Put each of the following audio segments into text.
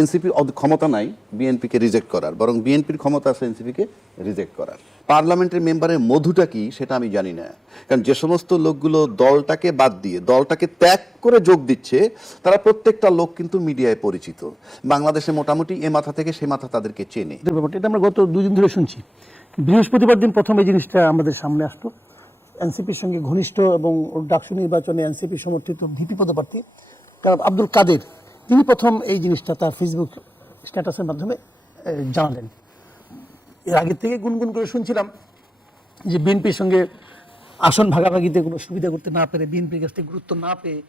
এনসিপির ক্ষমতা নাই, বিএনপিকে রিজেক্ট করার। বরং বিএনপির ক্ষমতা আছে এনসিপিকে রিজেক্ট করার। পার্লামেন্টের মেম্বারের মধুটা কি, সেটা আমি জানি না। কারণ যে সমস্ত লোকগুলো দলটাকে বাদ দিয়ে, দলটাকে ত্যাগ করে যোগ দিচ্ছে, তারা প্রত্যেকটা লোক কিন্তু মিডিয়ায় পরিচিত। বাংলাদেশে মোটামুটি এ মাথা থেকে সে মাথা তাদেরকে চেনে। এটা আমরা গত দুদিন ধরে শুনছি। বৃহস্পতিবার দিন প্রথম এই জিনিসটা আমাদের সামনে আসতো এনসিপির সঙ্গে ঘনিষ্ঠ এবং ডাকসু নির্বাচনে এনসিপি সমর্থিত ভিপি পদপ্রার্থী আব্দুল কাদের তিনি প্রথম এই জিনিসটা তার ফেসবুক স্ট্যাটাসের মাধ্যমে জানালেন। এর আগে থেকে গুনগুন করে শুনছিলাম যে বিএনপির সঙ্গে আসন ভাগাভাগিতে কোনো সুবিধা করতে না পেরে, বিএনপির কাছ থেকে গুরুত্ব না পেয়ে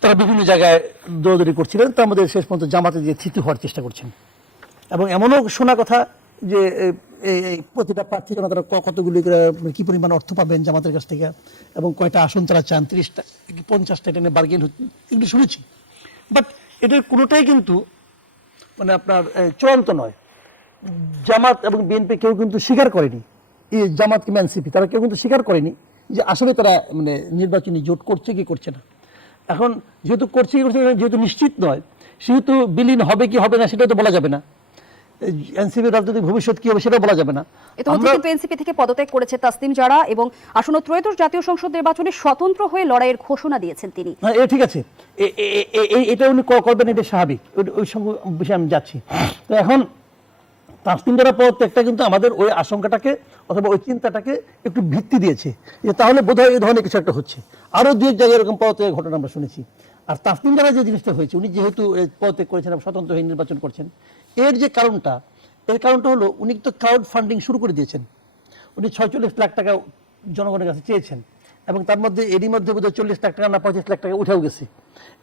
তারা বিভিন্ন জায়গায় দৌড়দৌড়ি করছিলেন। তার মধ্যে শেষ পর্যন্ত জামাতে দিয়ে থিতু হওয়ার চেষ্টা করছেন। এবং এমনও শোনা কথা যে এই প্রতিটা প্রার্থী যেন তারা ক- কতগুলি করে মানে কি পরিমাণ অর্থ পাবেন জামাতের কাছ থেকে, এবং কয়টা আসন তারা চান, তিরিশটা কি পঞ্চাশটা এটা নিয়ে বার্গেন এগুলো শুনেছি। বাট এটার কোনোটাই কিন্তু মানে আপনার চূড়ান্ত নয়। জামাত এবং বিএনপি কেউ কিন্তু স্বীকার করেনি। এই জামাত কিংবা এনসিপি, তারা কেউ কিন্তু স্বীকার করেনি যে আসলে তারা মানে নির্বাচনী জোট করছে কি করছে না। এখন যেহেতু করছে কি করছে যেহেতু নিশ্চিত নয়, সেহেতু বিলীন হবে কি হবে না সেটা তো বলা যাবে না। এনসিপির রাজনৈতিক ভবিষ্যৎ কি হবে সেটা বলা যাবে না। ইতিমধ্যে কিন্তু এনসিপি থেকে পদত্যাগ করেছে তাসলিম এবং আসন্ন ত্রয়োদশ জাতীয় সংসদ নির্বাচনে স্বতন্ত্র হয়ে লড়াইয়ের ঘোষণা দিয়েছেন তিনি। হ্যাঁ এ ঠিক আছে। এটা উনি করবেন এটা স্বাভাবিক। ওই- সঙ্গে বিষয়ে আমি যাচ্ছি। তো এখন তাসলিম পদত্যাগটা কিন্তু আমাদের ওই আশঙ্কাটাকে অথবা ওই চিন্তাটাকে একটু ভিত্তি দিয়েছে। যে তাহলে বোধহয় এই ধরনের কিছু একটা হচ্ছে। আরও দু এক জায়গায় এরকম পদত্যাগের ঘটনা আমরা শুনেছি। আর তাসলিম দ্বারা যে জিনিসটা হয়েছে উনি যেহেতু পদত্যাগ করেছেন স্বতন্ত্র হয়ে নির্বাচন করছেন এর যে কারণটা, এর কারণটা হলো উনি তো ক্রাউড ফান্ডিং শুরু করে দিয়েছেন। উনি ছয়চল্লিশ লাখ টাকা জনগণের কাছে চেয়েছেন এবং তার মধ্যে এরই মধ্যে বোধহয় চল্লিশ লাখ টাকা না পঁচিশ লাখ টাকা উঠেও গেছে।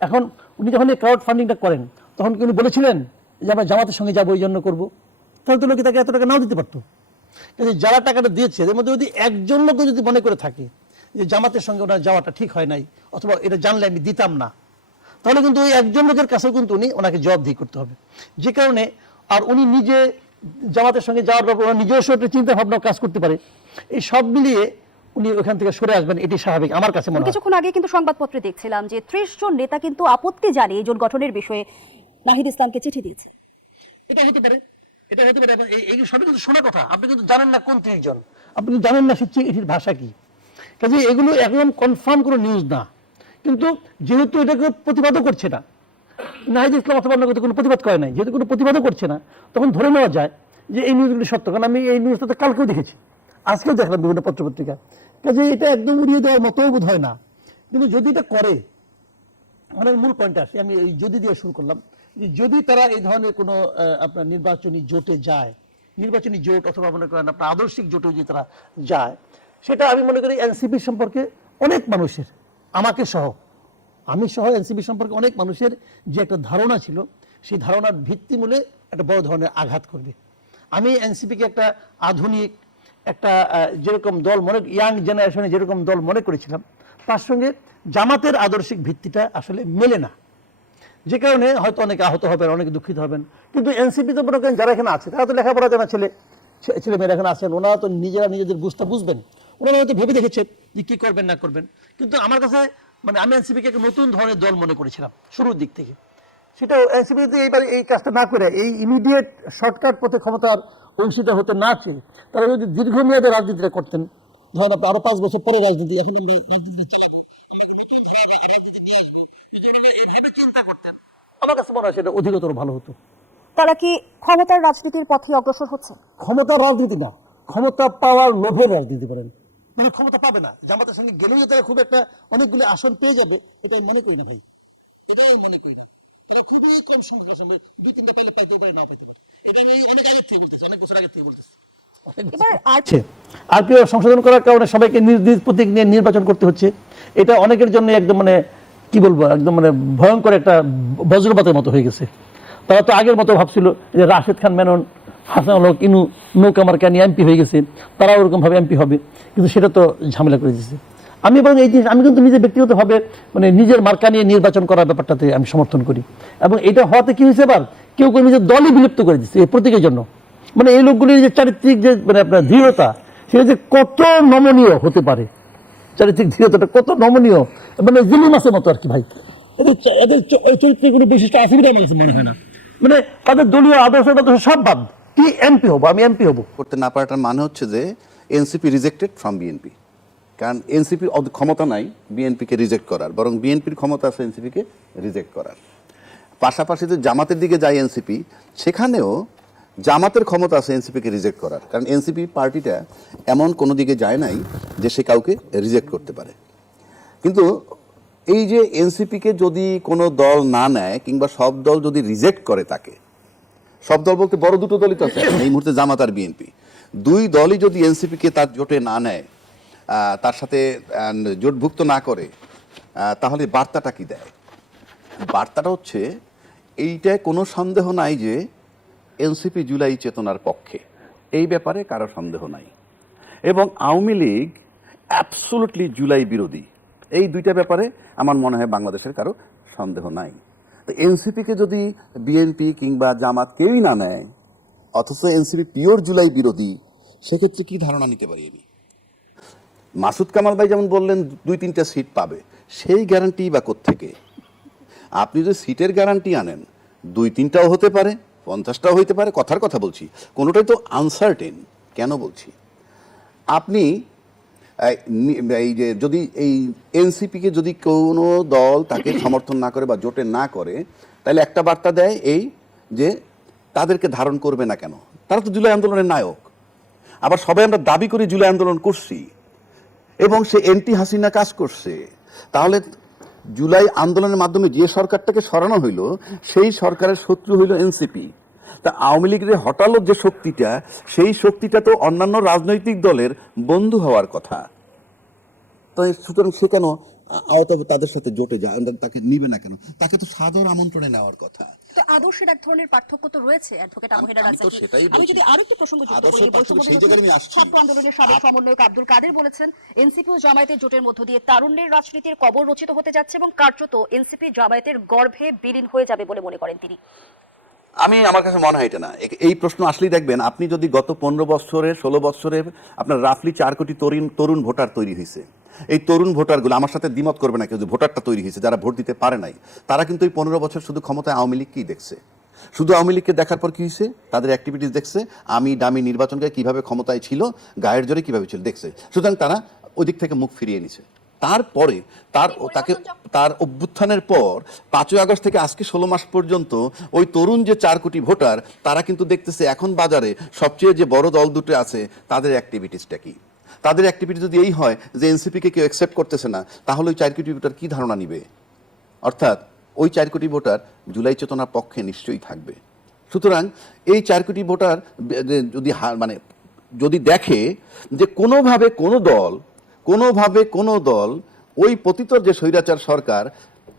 এখন উনি যখন এই ক্রাউড ফান্ডিংটা করেন, তখন কি উনি বলেছিলেন যে আমরা জামাতের সঙ্গে যাব এই জন্য করব? তাহলে তো লোকে তাকে এত টাকা নাও দিতে পারতো। কিন্তু যারা টাকাটা দিয়েছে, এদের মধ্যে যদি একজন লোক যদি মনে করে থাকে যে জামাতের সঙ্গে ওনার যাওয়াটা ঠিক হয় নাই, অথবা এটা জানলে আমি দিতাম না, তাহলে কিন্তু ওই একজন লোকের কাছেও কিন্তু উনি ওনাকে জবাবদিহি করতে হবে। যে কারণে আর উনি নিজে জামাতের সঙ্গে যাওয়ার ব্যাপারে ওনার নিজস্ব একটা চিন্তা ভাবনা কাজ করতে পারে। এই সব মিলিয়ে উনি ওখান থেকে সরে আসবেন এটি স্বাভাবিক আমার কাছে মনে হয়। কিছুক্ষণ আগে কিন্তু সংবাদপত্রে দেখছিলাম যে ত্রিশ জন নেতা কিন্তু আপত্তি জানিয়ে জোট গঠনের বিষয়ে নাহিদ ইসলামকে চিঠি দিয়েছে। এটা হতে পারে এটা হতে পারে এই- এই সবই কিন্তু শোনা কথা। আপনি কিন্তু জানেন না কোন ত্রিশ জন। আপনি কিন্তু জানেন না সে এটির ভাষা কি। কাজে এগুলো একদম কনফার্ম কোনো নিউজ না। কিন্তু যেহেতু এটাকে প্রতিবাদও করছে না নাহিদ ইসলাম অথবা অন্য কেউ কোনো প্রতিবাদ করে নাই। যেহেতু কোনো প্রতিবাদও করছে না, তখন ধরে নেওয়া যায় যে এই নিউজগুলি সত্য। কারণ আমি এই নিউজটা তো কালকেও দেখেছি। আজকেও দেখলাম বিভিন্ন পত্রপত্রিকা। কাজে এটা একদম উড়িয়ে দেওয়ার মতোও বোধ হয় না। কিন্তু যদি এটা করে আমার মূল পয়েন্ট আসে, আমি এই যদি দিয়ে শুরু করলাম, যে যদি তারা এই ধরনের কোনো আপনার নির্বাচনী জোটে যায়, নির্বাচনী জোট অথবা মনে করেন আপনার আদর্শিক জোটে যদি তারা যায়, সেটা আমি মনে করি এনসিপি সম্পর্কে অনেক মানুষের, আমাকে সহ আমি সহ এনসিপি সম্পর্কে অনেক মানুষের যে একটা ধারণা ছিল, সেই ধারণার ভিত্তিমূলে একটা বড় ধরনের আঘাত করবে। আমি এনসিপিকে একটা আধুনিক, একটা যেরকম দল মনে, ইয়াং জেনারেশনে যেরকম দল মনে করেছিলাম, তার সঙ্গে জামাতের আদর্শিক ভিত্তিটা আসলে মেলে না। যে কারণে হয়তো অনেকে আহত হবেন, অনেকে দুঃখিত হবেন, কিন্তু এনসিপি তো মনে করেন যারা এখানে আছে, তারা তো লেখাপড়া জানা ছেলে, ছে- ছেলে মেয়েরা এখানে আছেন, ওনারা তো নিজেরা নিজেদের বুঝটা বুঝবেন, ওনারা হয়তো ভেবে দেখেছেন যে কী করবেন, না করবেন। কিন্তু আমার কাছে মানে আমি এনসিপিকে একটা নতুন ধরনের দল মনে করেছিলাম শুরুর দিক থেকে। সেটা এনসিপি যদি এইবার এই কাজটা না করে এই ইমিডিয়েট শর্টকাট পথে ক্ষমতার অংশীদার হতে না চেয়ে তারা যদি দীর্ঘমেয়াদে রাজনীতিটা করতেন ধরেন আপনি আরও পাঁচ বছর পরে রাজনীতি এখন আমরা রাজনীতি চিন্তা করতেন আমার কাছে মনে হয় সেটা অধিকতর ভালো হতো। তারা কি ক্ষমতার রাজনীতির পথে অগ্রসর হচ্ছে? ক্ষমতার রাজনীতি না ক্ষমতা পাওয়ার লোভের রাজনীতি করেন মানে ক্ষমতা পাবে না। জামাতের সঙ্গে গেলেও তারা খুব একটা অনেকগুলো আসন পেয়ে যাবে এটা আমি মনে করি না ভাই। এটা আমি মনে করি না। তারা খুবই কম আসন দুই তিনটা পাইলে পাইতে পারে না পেতে পারে। এটা আমি অনেক আগে থেকে বলতেছি অনেক বছর আগে থেকে বলতেছি। এবার আছে আরপিও সংশোধন করার কারণে সবাইকে নিজ নিজ প্রতীক নিয়ে নির্বাচন করতে হচ্ছে। এটা অনেকের জন্য একদম মানে কি বলব একদম মানে ভয়ঙ্কর একটা বজ্রপাতের মতো হয়ে গেছে। তারা তো আগের মতো ভাবছিল যে রাশেদ খান মেনন হাসান হক ইনু নৌকা মার্কা নিয়ে এমপি হয়ে গেছে তারাও ওরকমভাবে এমপি হবে কিন্তু সেটা তো ঝামেলা করে দিয়েছে আমি বরং এই জিনিস আমি কিন্তু নিজে ব্যক্তিগতভাবে মানে নিজের মার্কা নিয়ে নির্বাচন করার ব্যাপারটাতে আমি সমর্থন করি। এবং এটা হওয়াতে কি হয়েছে এবার? কেউ কেউ নিজের দলই বিলুপ্ত করে দিচ্ছে এই প্রতীকের জন্য। মানে এই লোকগুলির যে চারিত্রিক যে মানে আপনার দৃঢ়তা সেটা যে কত নমনীয় হতে পারে? চারিত্রিক দৃঢ়তাটা কত নমনীয়? মানে জুলুম আছে মতো আর কি ভাই। এদের এদের চরিত্রের কোনো বৈশিষ্ট্য আছে বলে আমার কাছে মনে হয় না। মানে তাদের দলীয় আদর্শ সব বাদ। কি এমপি হব? আমি এমপি হব। করতে না পারাটার মানে হচ্ছে যে এনসিপি রিজেক্টেড ফ্রম বিএনপি কারণ এনসিপির ক্ষমতা নাই বিএনপিকে রিজেক্ট করার, বরং বিএনপির ক্ষমতা আছে এনসিপিকে রিজেক্ট করার। পাশাপাশি যে জামাতের দিকে যায় এনসিপি সেখানেও জামাতের ক্ষমতা আছে এনসিপিকে রিজেক্ট করার। কারণ এনসিপি পার্টিটা এমন কোনো দিকে যায় নাই যে সে কাউকে রিজেক্ট করতে পারে। কিন্তু এই যে এনসিপিকে যদি কোনো দল না নেয়, কিংবা সব দল যদি রিজেক্ট করে তাকে সব দল বলতে বড় দুটো দলই তো আছে। এই মুহূর্তে জামাত আর বিএনপি। দুই দলই যদি এনসিপিকে তার জোটে না নেয় তার সাথে জোটভুক্ত না করে তাহলে বার্তাটা কি দেয়? বার্তাটা হচ্ছে, এইটায় কোনো সন্দেহ নাই যে এনসিপি জুলাই চেতনার পক্ষে। এই ব্যাপারে কারও সন্দেহ নাই। এবং আওয়ামী লীগ অ্যাবসোলুটলি জুলাই বিরোধী। এই দুইটা ব্যাপারে আমার মনে হয় বাংলাদেশের কারও সন্দেহ নাই। তো এনসিপিকে যদি বিএনপি কিংবা জামাত কেউই না নেয়, অথচ এনসিপি পিওর জুলাই বিরোধী, সেক্ষেত্রে কি ধারণা নিতে পারি আমি? মাসুদ কামাল ভাই যেমন বললেন, দুই তিনটা সিট পাবে। সেই গ্যারান্টি বা থেকে আপনি যদি সিটের গ্যারান্টি আনেন, দুই তিনটাও হতে পারে, পঞ্চাশটাও হইতে পারে, কথার কথা বলছি। কোনোটাই তো আনসার্টেন কেন বলছি? আপনি এই, যে যদি এই এনসিপিকে যদি কোনো দল তাকে সমর্থন না করে বা জোটে না করে তাহলে একটা বার্তা দেয় এই যে তাদেরকে ধারণ করবে না কেন? তারা তো জুলাই আন্দোলনের নায়ক। আবার সবাই আমরা দাবি করি জুলাই আন্দোলন করছি এবং সে এন্টি হাসিনা কাজ করছে। তাহলে জুলাই আন্দোলনের মাধ্যমে যে সরকারটাকে সরানো হইল সেই সরকারের শত্রু হইল এনসিপি। তা আওয়ামী লীগের হটালো যে শক্তিটা সেই শক্তিটা তো অন্যান্য রাজনৈতিক দলের বন্ধু হওয়ার কথা। তো সুতরাং সে কেন তাদের সাথে জোটে যায় তাকে নিবে না কেন? তাকে তো সাদর আমন্ত্রণে নেওয়ার কথা। তো আদর্শের এক ধরনের পার্থক্য তো রয়েছে অ্যাডভোকেট আবহেরা আমি রাজাকি আমি যদি আরও একটি প্রসঙ্গ যুক্ত করি। ছাত্র আন্দোলনের সাবেক সমন্বয়ক আব্দুল কাদের বলেছেন এনসিপি ও জামায়াতের জোটের মধ্য দিয়ে তারুণ্যের রাজনীতির কবর রচিত হতে যাচ্ছে এবং কার্যত এনসিপি জামায়াতের গর্ভে বিলীন হয়ে যাবে বলে মনে করেন তিনি। আমি আমার কাছে মনে হয় এটা না। এই প্রশ্ন আসলেই দেখবেন, আপনি যদি গত পনেরো বছরে, ষোলো বছরে আপনার রাফলি চার কোটি তরুণ তরুণ ভোটার তৈরি হয়েছে। এই তরুণ ভোটারগুলো আমার সাথে দ্বিমত করবে না কেউ যে ভোটারটা তৈরি হয়েছে, যারা ভোট দিতে পারে নাই। তারা কিন্তু এই পনেরো বছর শুধু ক্ষমতায় আওয়ামী লীগকেই দেখছে। শুধু আওয়ামী লীগকে দেখার পর কি হয়েছে? তাদের অ্যাক্টিভিটিস দেখছে, আমি ডামি নির্বাচনকে কীভাবে ক্ষমতায় ছিল, গায়ের জোরে কীভাবে ছিল, দেখছে। সুতরাং তারা ওই দিক থেকে মুখ ফিরিয়ে নিছে। তারপরে তার তাকে তার অভ্যুত্থানের পর পাঁচই আগস্ট থেকে আজকে ষোলো মাস পর্যন্ত ওই তরুণ যে চার কোটি ভোটার তারা কিন্তু দেখতেছে এখন বাজারে সবচেয়ে যে বড় দল দুটো আছে তাদের অ্যাক্টিভিটিসটা কি? তাদের অ্যাক্টিভিটি যদি এই হয় যে এনসিপিকে কেউ অ্যাকসেপ্ট করতেছে না তাহলে ওই চার কোটি ভোটার কী ধারণা নিবে? অর্থাৎ ওই চার কোটি ভোটার জুলাই চেতনার পক্ষে নিশ্চয়ই থাকবে। সুতরাং এই চার কোটি ভোটার যদি মানে যদি দেখে যে কোনোভাবে কোনো দল কোনোভাবে কোনো দল ওই পতিত যে স্বৈরাচার সরকার,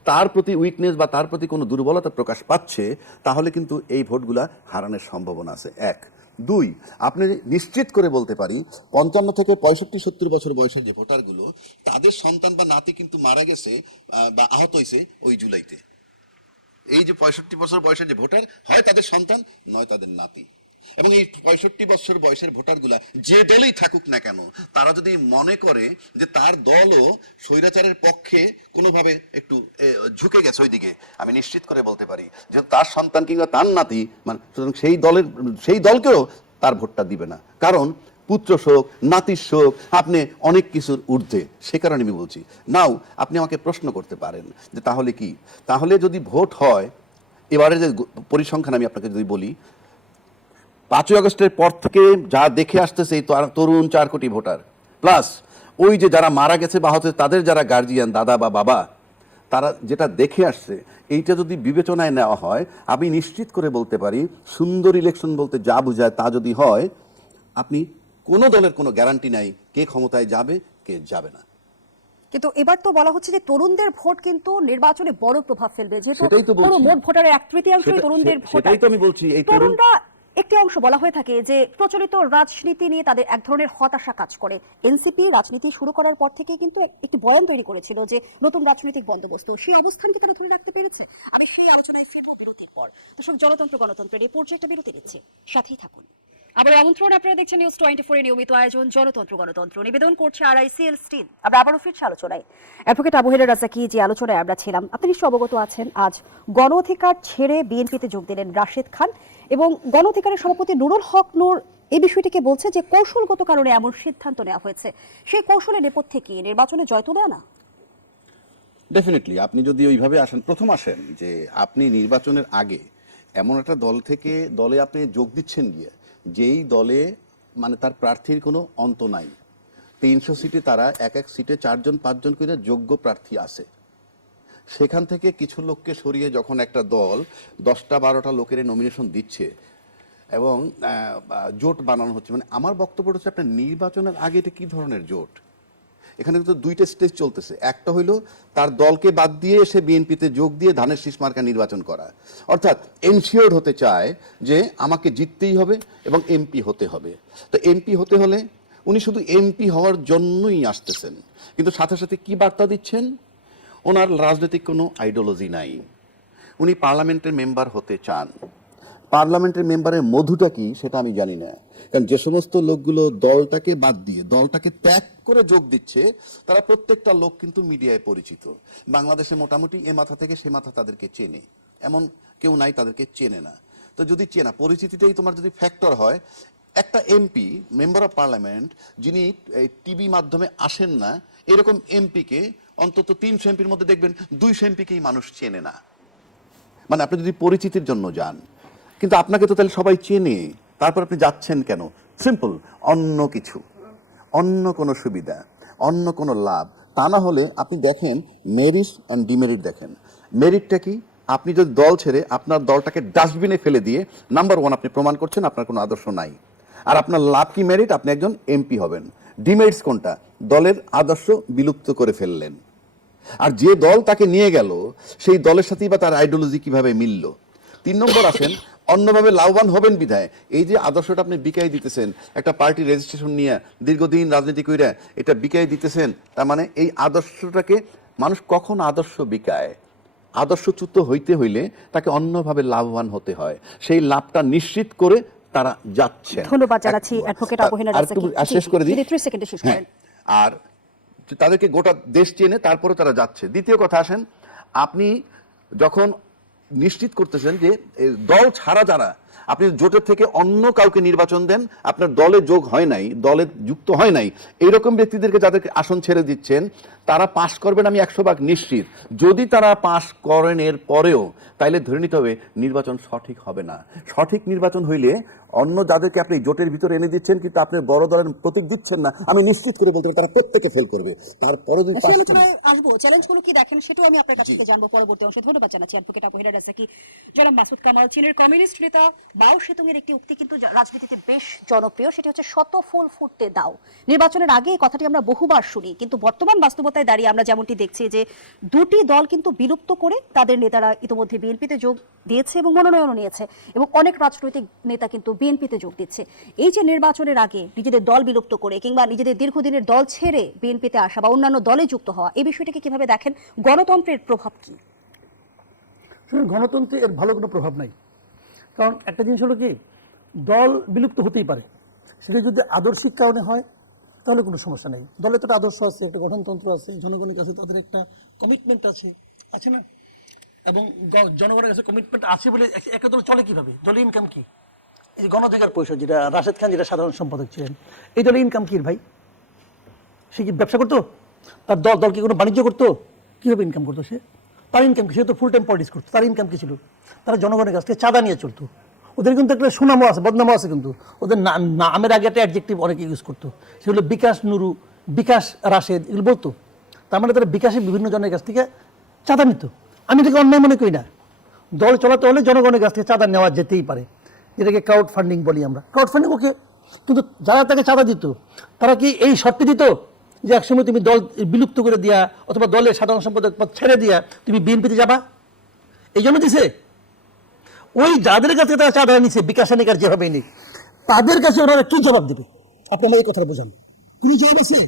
তার প্রতি উইকনেস বা তার প্রতি কোনো দুর্বলতা প্রকাশ পাচ্ছে, তাহলে কিন্তু এই ভোটগুলা হারানোর সম্ভাবনা আছে। এক। দুই, আপনি নিশ্চিত করে বলতে পারি, পঞ্চান্ন থেকে পঁয়ষট্টি সত্তর বছর বয়সের যে ভোটারগুলো, তাদের সন্তান বা নাতি কিন্তু মারা গেছে বা আহত হয়েছে ওই জুলাইতে। এই যে পঁয়ষট্টি বছর বয়সের যে ভোটার, হয় তাদের সন্তান, নয় তাদের নাতি। এবং এই পঁয়ষট্টি বছর বয়সের ভোটারগুলা যে দলেই থাকুক না কেন, তারা যদি মনে করে যে তার দলও স্বৈরাচারের পক্ষে কোনোভাবে একটু ঝুঁকে গেছে ওইদিকে, আমি নিশ্চিত করে বলতে পারি যে তার সন্তান কিংবা তার নাতি মানে সুতরাং সেই দলের, সেই দলকেও তার ভোটটা দিবে না। কারণ পুত্র শোক, নাতির শোক, আপনি অনেক কিছুর ঊর্ধ্বে, সে কারণে আমি বলছি। নাও, আপনি আমাকে প্রশ্ন করতে পারেন যে তাহলে কি? তাহলে যদি ভোট হয়, এবারে যে পরিসংখ্যান আমি আপনাকে যদি বলি পাঁচই আগস্টের পর থেকে যা দেখে আসতেছে এই তরুণ চার কোটি ভোটার। প্লাস ওই যে যারা মারা গেছে বা হচ্ছে তাদের যারা গার্জিয়ান দাদা বা বাবা তারা যেটা দেখে আসছে এইটা যদি বিবেচনায় নেওয়া হয় আমি নিশ্চিত করে বলতে পারি সুন্দর ইলেকশন বলতে যা বোঝায় তা যদি হয় আপনি কোনো দলের কোনো গ্যারান্টি নাই কে ক্ষমতায় যাবে কে যাবে না। কিন্তু এবার তো বলা হচ্ছে যে তরুণদের ভোট কিন্তু নির্বাচনে বড় প্রভাব ফেলবে যেহেতু মোট ভোটারের এক তৃতীয়াংশই তরুণদের সেটাই তো আমি বলছি, এই তরুণরা একটি অংশ বলা হয়ে থাকে যে প্রচলিত রাজনীতি নিয়ে তাদের এক ধরনের হতাশা কাজ করে। এনসিপি রাজনীতি শুরু করার পর থেকে কিন্তু এক- একটি বয়ান তৈরি করেছিল যে নতুন রাজনৈতিক বন্দোবস্ত। সেই অবস্থানকে তারা ধরে রাখতে পেরেছে? আমি সেই আলোচনায় ফিরবো বিরতির পর। দর্শক, জনতন্ত্র, গণতন্ত্রের এই পর্যায়ে একটা বিরতি নিচ্ছে। সাথেই থাকুন। আবার আমন্ত্রণ আপনারা দেখছেন নিউজ টোয়েন্টি ফোর নিয়মিত আয়োজন, জনতন্ত্র, গণতন্ত্র নিবেদন করছে আর আইসিএল স্টিল আমরা আবারও ফিরছি আলোচনায়। অ্যাডভোকেট আবহের রাজাকি, যে আলোচনায় আমরা ছিলাম, আপনি নিশ্চয় অবগত আছেন, আজ গণ অধিকার ছেড়ে বিএনপিতে যোগ দিলেন রাশেদ খান এবং গণ অধিকারের সভাপতি নুরুল হক নূর এই বিষয়টিকে বলছে যে কৌশলগত কারণে এমন সিদ্ধান্ত নেওয়া হয়েছে। সেই কৌশলের নেপথ্যে কি নির্বাচনে জয় তুলে আনা? ডেফিনেটলি আপনি যদি ওইভাবে আসেন, প্রথম আসেন যে আপনি নির্বাচনের আগে এমন একটা দল থেকে দলে আপনি যোগ দিচ্ছেন গিয়ে যেই দলে মানে তার প্রার্থীর কোনো অন্ত নাই। তিনশো সিটে তারা এক এক সিটে চারজন, পাঁচজন করে যোগ্য প্রার্থী আছে। সেখান থেকে কিছু লোককে সরিয়ে যখন একটা দল দশটা, বারোটা লোকের নমিনেশন দিচ্ছে এবং জোট বানানো হচ্ছে মানে আমার বক্তব্য হচ্ছে আপনার নির্বাচনের আগে এটা কী ধরনের জোট? এখানে কিন্তু দুইটা স্টেজ চলতেছে। একটা হইল তার দলকে বাদ দিয়ে সে বিএনপিতে যোগ দিয়ে ধানের শীষ মার্কা নির্বাচন করা। অর্থাৎ এনশিওর হতে চায় যে আমাকে জিততেই হবে এবং এমপি হতে হবে। তো এমপি হতে হলে উনি শুধু এমপি হওয়ার জন্যই আসতেছেন। কিন্তু সাথে সাথে কি বার্তা দিচ্ছেন? ওনার রাজনৈতিক কোনো আইডিওলজি নাই। উনি পার্লামেন্টের মেম্বার হতে চান। পার্লামেন্টের মেম্বারের মধুটা কি সেটা আমি জানি না। কারণ যে সমস্ত লোকগুলো দলটাকে বাদ দিয়ে, দলটাকে ত্যাগ করে যোগ দিচ্ছে, তারা প্রত্যেকটা লোক কিন্তু মিডিয়ায় পরিচিত। বাংলাদেশে মোটামুটি এ মাথা থেকে সে মাথা তাদেরকে চেনে। এমন কেউ নাই তাদেরকে চেনে না। তো যদি চেনা পরিচিতিটাই তোমার যদি ফ্যাক্টর হয়, একটা এমপি মেম্বার অফ পার্লামেন্ট যিনি টিভি মাধ্যমে আসেন না, এরকম এমপিকে অন্তত তিনশো এমপির মধ্যে দেখবেন দুইশো এমপিকেই মানুষ চেনে না। মানে আপনি যদি পরিচিতির জন্য যান কিন্তু আপনাকে তো তাহলে সবাই চেনে। তারপর আপনি যাচ্ছেন কেন? সিম্পল অন্য কিছু। অন্য কোনো সুবিধা, অন্য কোনো লাভ। তা না হলে আপনি দেখেন মেরিট অ্যান্ড ডিমেরিট দেখেন। মেরিটটা কি? আপনি যদি দল ছেড়ে আপনার দলটাকে ডাস্টবিনে ফেলে দিয়ে নাম্বার ওয়ান আপনি প্রমাণ করছেন, আপনার কোনো আদর্শ নাই। আর আপনার লাভ কি মেরিট আপনি একজন এমপি হবেন। ডিমেরিটস কোনটা? দলের আদর্শ বিলুপ্ত করে ফেললেন। আর যে দল তাকে নিয়ে গেল, সেই দলের সাথেই বা তার আইডিওলজি কীভাবে মিলল? তিন নম্বর আসেন অন্যভাবে লাভবান হবেন বিধায়। এই যে আদর্শটা আপনি বিকাই দিতেছেন একটা পার্টি রেজিস্ট্রেশন নিয়ে দীর্ঘদিন রাজনীতি কইরা এটা বিকাই দিতেছেন তার মানে এই আদর্শটাকে মানুষ কখন আদর্শ বিকায়? আদর্শচ্যুত হইতে হইলে তাকে অন্যভাবে লাভবান হতে হয়। সেই লাভটা নিশ্চিত করে তারা যাচ্ছে ধন্যবাদ জানাচ্ছি অ্যাডভোকেট আর শেষ করে দিই। যদি 3 সেকেন্ডে শেষ হ্যাঁ, করেন। আর তাদেরকে গোটা দেশ চেনে তারপরে তারা যাচ্ছে। দ্বিতীয় কথা আসেন আপনি যখন নিশ্চিত করতেছেন যে দল ছাড়া যারা আপনি জোটের থেকে অন্য কাউকে নির্বাচন দেন আপনার দলে যোগ হয় নাই দলে যুক্ত হয় নাই এইরকম ব্যক্তিদেরকে যাদেরকে আসন ছেড়ে দিচ্ছেন তারা পাশ করবেন আমি একশো ভাগ নিশ্চিত। যদি তারা পাশ করেন এর পরেও তাইলে ধরে নিতে হবে নির্বাচন সঠিক হবে না। সঠিক নির্বাচন হইলে অন্য যাদেরকে আপনি জোটের ভিতরে এনে দিচ্ছেন কিন্তু আপনি বড় দলের প্রতীক দিচ্ছেন না আমি নিশ্চিত করে বলতে পারি তারা প্রত্যেকে ফেল করবে। তারপরে যদি আলোচনায় আসব? চ্যালেঞ্জগুলো কি দেখেন? সেটাও আমি আপনার কাছ থেকে জানব পরবর্তী অংশে। ধন্যবাদ জানাচ্ছি। অ্যাডভোকেট আবহিনা রাজাকি জনাব মাসুদ কামাল চীনের কমিউনিস্ট নেতা মাও সেতুং এর একটি উক্তি কিন্তু রাজনীতিতে বেশ জনপ্রিয়, সেটা হচ্ছে শত ফুল ফুটতে দাও। নির্বাচনের আগে এই কথাটি আমরা বহুবার শুনি, কিন্তু বর্তমান বাস্তবতায় দাঁড়িয়ে আমরা যেমনটি দেখছি যে দুটি দল কিন্তু বিলুপ্ত করে তাদের নেতারা ইতিমধ্যে বিএনপিতে যোগ দিয়েছে এবং নিয়েছে, এবং অনেক রাজনৈতিক নেতা কিন্তু বিএনপিতে যোগ দিচ্ছে। এই যে নির্বাচনের আগে নিজেদের দল বিলুপ্ত করে কিংবা নিজেদের দীর্ঘদিনের দল ছেড়ে বিএনপিতে আসা বা অন্যান্য দলে যুক্ত হওয়া, এই বিষয়টাকে কীভাবে দেখেন? গণতন্ত্রের প্রভাব কি? গণতন্ত্রে এর ভালো কোনো প্রভাব নাই। কারণ একটা জিনিস হলো কি, দল বিলুপ্ত হতেই পারে। সেটা যদি আদর্শিক কারণে হয়, তাহলে কোনো সমস্যা নেই। দলের তো একটা আদর্শ আছে, একটা গঠনতন্ত্র আছে, জনগণের কাছে তাদের একটা কমিটমেন্ট আছে আছে না? এবং জনগণের কাছে কমিটমেন্ট আছে বলে এক- একটা দল চলে কীভাবে? দলের ইনকাম কী? এই গণধিকার পরিষদ যেটা, রাশেদ খান যেটা সাধারণ সম্পাদক ছিলেন, এই দলের ইনকাম কী ভাই? সে কি ব্যবসা করতো? তার দল দল কি কোনো বাণিজ্য করতো? কীভাবে ইনকাম করতো সে? তার ইনকাম কি? সে তো ফুল টাইম পলিটিক্স করতো, তার ইনকাম কি ছিল? তারা জনগণের কাছ থেকে চাঁদা নিয়ে চলতো। ওদের কিন্তু একটা সুনামও আছে, বদনামও আছে কিন্তু। ওদের নাম নামের আগে একটা অ্যাডজেক্টিভ অনেকে ইউজ করতো। সেগুলো বিকাশ নুরু, বিকাশ রাশেদ, এগুলো বলতো। তার মানে তারা বিকাশে বিভিন্ন জনের কাছ থেকে চাঁদা নিত। আমি এটাকে অন্যায় মনে করি না। দল চলাতে হলে জনগণের কাছ থেকে চাঁদা নেওয়া যেতেই পারে। যেটাকে ক্রাউড ফান্ডিং বলি আমরা। ক্রাউড ফান্ডিং ওকে কিন্তু যারা তাকে চাঁদা দিত, তারা কি এই শর্তে দিত? যে একসময় তুমি দল বিলুপ্ত করে দিয়া অথবা দলের সাধারণ সম্পাদক পদ ছেড়ে দিয়া তুমি বিএনপিতে যাবা? এই জন্য দিছে? ওই যাদের কাছে তারা চাঁদা নিছে, বিকাশ নিকার যেভাবে নিক তাদের কাছে ওনারা কি জবাব দেবে? আপনি আমার এই কথাটা বোঝান। কোনো জবাব আছে?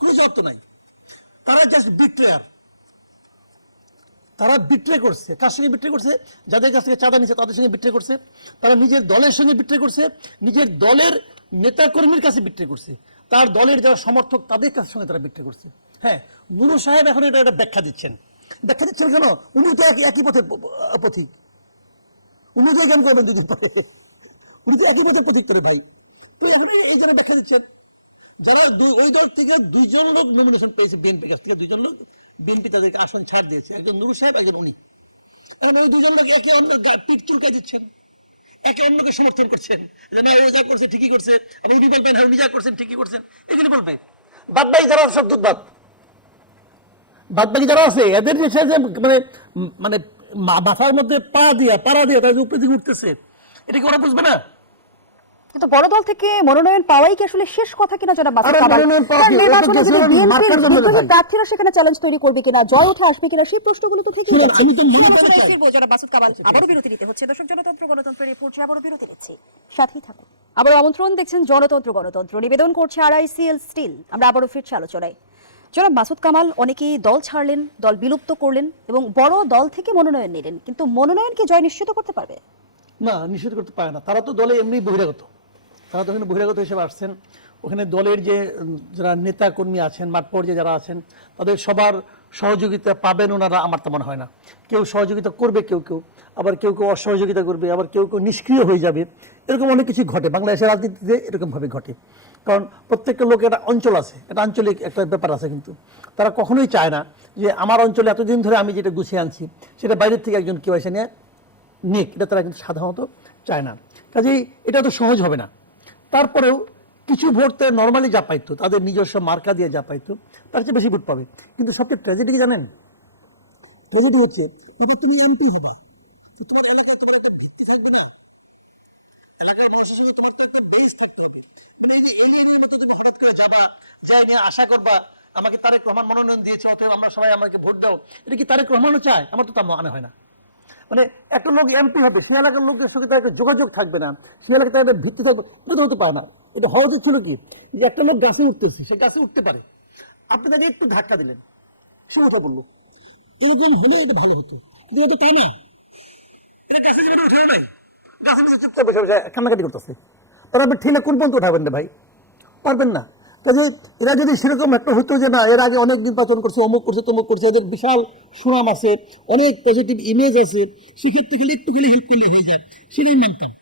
কোনো জবাব তো নাই। তারা জাস্ট বিক্লেয়ার তারা বিট্রে করছে। কার সঙ্গে বিট্রে করছে? যাদের কাছ থেকে চাঁদা নিচ্ছে তাদের সঙ্গে বিট্রে করছে। তারা নিজের দলের সঙ্গে বিট্রে করছে। নিজের দলের নেতা কর্মীর কাছে বিট্রে করছে। তার দলের যারা সমর্থক, তাদের কাছ সঙ্গে তারা বিট্রে করছে। হ্যাঁ গুরু সাহেব এখন এটা একটা ব্যাখ্যা দিচ্ছেন। ব্যাখ্যা দিচ্ছেন কেন? উনি তো একই একই পথে পথিক। উনি তো এখান করবেন দুদিন পরে। উনি তো একই পথের প্রতীক করে ভাই। তো এখন এই জন্য ব্যাখ্যা দিচ্ছেন। যারা ওই দল থেকে দুইজন লোক নমিনেশন পেয়েছে বিএনপি কাছ থেকে, দুইজন লোক বিএনপি তাদেরকে আসন ছাড় দিয়েছে। একজন নুরু সাহেব, একজন উনি। কারণ ওই দুজন লোক একে অন্য পিঠ চুলকায় দিচ্ছেন। একে অন্যকে সমর্থন করছেন। যে না ও যা করছে ঠিকই করছে, আবার উনি বলবেন হ্যাঁ উনি যা করছেন ঠিকই করছেন, এগুলি বলবে। বাদ বাকি যারা সব দুধ বাদ। বাকি যারা আছে, এদের যে সে মানে মানে মাথার মধ্যে পা দিয়া, পাড়া দিয়া তাদের উপরে দিকে উঠতেছে, এটা কি ওরা বুঝবে না? কিন্তু বড় দল থেকে মনোনয়ন পাওয়াই কি আসলে শেষ কথা কিনা যারা। প্রার্থীরা সেখানে চ্যালেঞ্জ তৈরি করবে কিনা জয় উঠে আসবে কিনা সেই প্রশ্নগুলো তো থেকেই যাচ্ছে। যারা কামাল আবারও বিরতি নিতে হচ্ছে। দর্শক জনতন্ত্র গণতন্ত্রের এই পর্যায়ে আবারও বিরতি নিচ্ছি। সাথেই থাকুন। আবারও আমন্ত্রণ দেখছেন জনতন্ত্র গণতন্ত্র। নিবেদন করছে আরআইসিএল স্টিল। আমরা আবারও ফিরছি আলোচনায়। জনাব মাসুদ কামাল অনেকেই দল ছাড়লেন দল বিলুপ্ত করলেন এবং বড় দল থেকে মনোনয়ন নিলেন। কিন্তু মনোনয়ন কি জয় নিশ্চিত করতে পারবে? না নিষেধ করতে পারে না। তারা তো দলে এমনি বহিরাগত। তারা তো ওখানে বহিরাগত হিসেবে আসছেন। ওখানে দলের যে যারা নেতা কর্মী আছেন, মাঠ পর্যায়ে যারা আছেন, তাদের সবার সহযোগিতা পাবেন ওনারা, আমার তেমন হয় না। কেউ সহযোগিতা করবে কেউ কেউ, আবার কেউ কেউ অসহযোগিতা করবে, আবার কেউ কেউ নিষ্ক্রিয় হয়ে যাবে। এরকম অনেক কিছু ঘটে। বাংলাদেশের রাজনীতিতে এরকমভাবে ঘটে। কারণ প্রত্যেকটা লোকের একটা অঞ্চল আছে, একটা আঞ্চলিক একটা ব্যাপার আছে কিন্তু। তারা কখনোই চায় না যে, আমার অঞ্চলে এতদিন ধরে আমি যেটা গুছিয়ে আনছি, সেটা বাইরের থেকে একজন কেউ এসে নিয়ে নিক। এটা তারা কিন্তু সাধারণত চায় না। কাজেই এটা তো সহজ হবে না। তারপরেও কিছু ভোট তো নর্মালি যা পাইতো, তাদের নিজস্ব মার্কা দিয়ে যা পাইতো, তার চেয়ে বেশি ভোট পাবে। কিন্তু সবচেয়ে ট্র্যাজেডি জানেন? ট্র্যাজেডি হচ্ছে, এবার তুমি এমপি হবা। তোমার এলাকায় তোমার একটা ভিত্তি থাকবে না? এলাকার মানুষ হিসেবে তোমার তো একটা বেস থাকতে হবে। মানে এই যে এলিয়েনের মতো তুমি হঠাৎ করে যাবা যাই নিয়ে আশা করবা, আমাকে তারেক রহমান মনোনয়ন দিয়েছে, অতএব আমরা সবাই আমাকে ভোট দাও। এটা কি তারেক রহমানও চায়? আমার তো তা মনে হয় না। মানে একটা লোক এমপি হবে, সে এলাকার লোকদের সঙ্গে তার একটা যোগাযোগ থাকবে না, সে এলাকায় একটা ভিত্তি থাকবে তো হতে পারে না। এটা হওয়া উচিত ছিল কি? যে একটা লোক গাছে উঠতেছে, সে গাছে উঠতে পারে। আপনি তাকে একটু ধাক্কা দিলেন। সে কথা বলল। এরকম হলে এটা ভালো হতো। কিন্তু এটা তাই না এটা গাছে যেমন উঠেও নাই। গাছে চুপচাপ বসে বসে কান্নাকাটি করতেছে। তারা আপনি ঠেলে কোন পর্যন্ত উঠাবেন ভাই? পারবেন না। কাজে এরা যদি সেরকম একটা হতো যে না এর আগে অনেক নির্বাচন করছে অমুক করছে তমুক করছে এদের বিশাল সুনাম আছে অনেক পজিটিভ ইমেজ আছে সেক্ষেত্রে খালি একটু খালি হেল্প করলে হয়ে যায়। সেটাই মেনটেন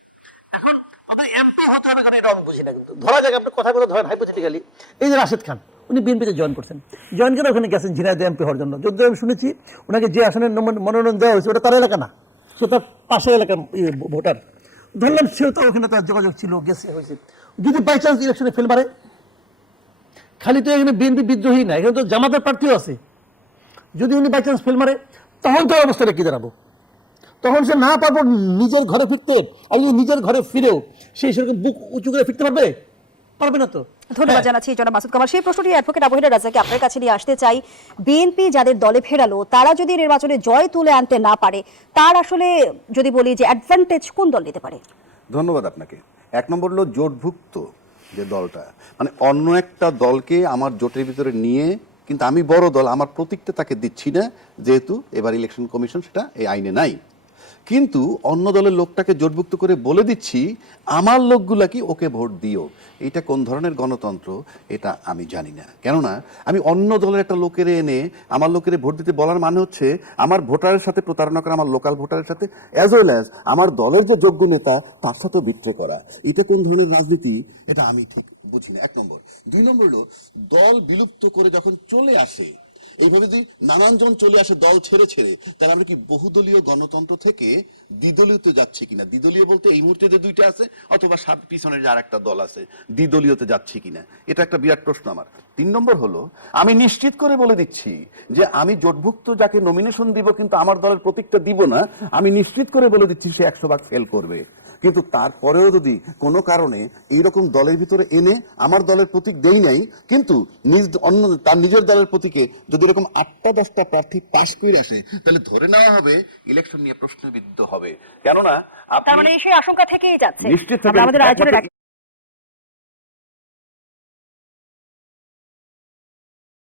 কথা খান উনি জয়েন করছেন। জয়েন ওখানে গেছেন হওয়ার জন্য। আমি শুনেছি ওনাকে যে আসনে নমন- মনোনয়ন দেওয়া হয়েছে ওটা তার এলাকা না। পাশের এলাকার ইয়ে, ভোটার তো ওখানে তার যোগাযোগ ছিল গেছে হয়েছে। যদি বাই চান্স ইলেকশনে ফেল মারে খালি তো এখানে বিএনপি বিদ্রোহী না এখানে তো জামাতের প্রার্থীও আছে। যদি উনি বাই চান্স ফেল মারে তখন তো অবস্থাটা কি দাঁড়াবো? তখন সে না পারব নিজের ঘরে ফিরতে আর যদি নিজের ঘরে ফিরেও সেই সেরকম বুক উঁচু করে ফিরতে পারবে? পারবে না তো। ধন্যবাদ জানাচ্ছি জনাব মাসুদ কামাল। সেই প্রশ্নটি অ্যাডভোকেট আবহিরা রাজাকে আপনার কাছে নিয়ে আসতে চাই। বিএনপি যাদের দলে ফেরালো তারা যদি নির্বাচনে জয় তুলে আনতে না পারে তার আসলে যদি বলি যে অ্যাডভান্টেজ কোন দল নিতে পারে? ধন্যবাদ আপনাকে। এক নম্বর হলো জোটভুক্ত। যে দলটা। মানে অন্য একটা দলকে আমার জোটের ভিতরে নিয়ে, কিন্তু আমি বড় দল, আমার প্রতীকটা তাকে দিচ্ছি না, যেহেতু এবার ইলেকশন কমিশন সেটা এই আইনে নাই। কিন্তু অন্য দলের লোকটাকে জোটভুক্ত করে বলে দিচ্ছি, আমার লোকগুলা কি ওকে ভোট দিও? এটা কোন ধরনের গণতন্ত্র? এটা আমি জানি না। কেননা, আমি অন্য দলের একটা লোকের এনে আমার লোকের ভোট দিতে বলার মানে হচ্ছে, আমার ভোটারের সাথে প্রতারণা করা, আমার লোকাল ভোটারের সাথে অ্যাজ ওয়েল অ্যাজ আমার দলের যে যোগ্য নেতা, তার সাথেও বিট্রে করা। এটা কোন ধরনের রাজনীতি? এটা আমি ঠিক বুঝি না। এক নম্বর। দুই নম্বর হলো, দল বিলুপ্ত করে যখন চলে আসে এইভাবে যদি নানান জন চলে আসে দল ছেড়ে ছেড়ে। তাহলে আমরা কি বহুদলীয় গণতন্ত্র থেকে দ্বিদলীয়তে যাচ্ছি কিনা? দ্বিদলীয় বলতে এই মুহূর্তে যে দুইটা আছে, অথবা সাত পিছনের যে আর একটা দল আছে, দ্বিদলীয়তে যাচ্ছি কিনা? এটা একটা বিরাট প্রশ্ন আমার। তিন নম্বর হলো, আমি নিশ্চিত করে বলে দিচ্ছি যে আমি জোটভুক্ত যাকে নমিনেশন দিব কিন্তু আমার দলের প্রতীকটা দিব না, আমি নিশ্চিত করে বলে দিচ্ছি সে একশো ভাগ ফেল করবে। কিন্তু তারপরেও যদি কোনো কারণে এইরকম দলের ভিতরে এনে আমার দলের প্রতীক দেই নাই কিন্তু নিজ অন্য তার নিজের দলের প্রতীকে যদি এরকম আটটা দশটা প্রার্থী পাশ করে আসে তাহলে ধরে নেওয়া হবে ইলেকশন নিয়ে প্রশ্নবিদ্ধ হবে। কেননা তার আপনি মানে সেই আশঙ্কা থেকেই যাচ্ছে। নিশ্চিত আমাদের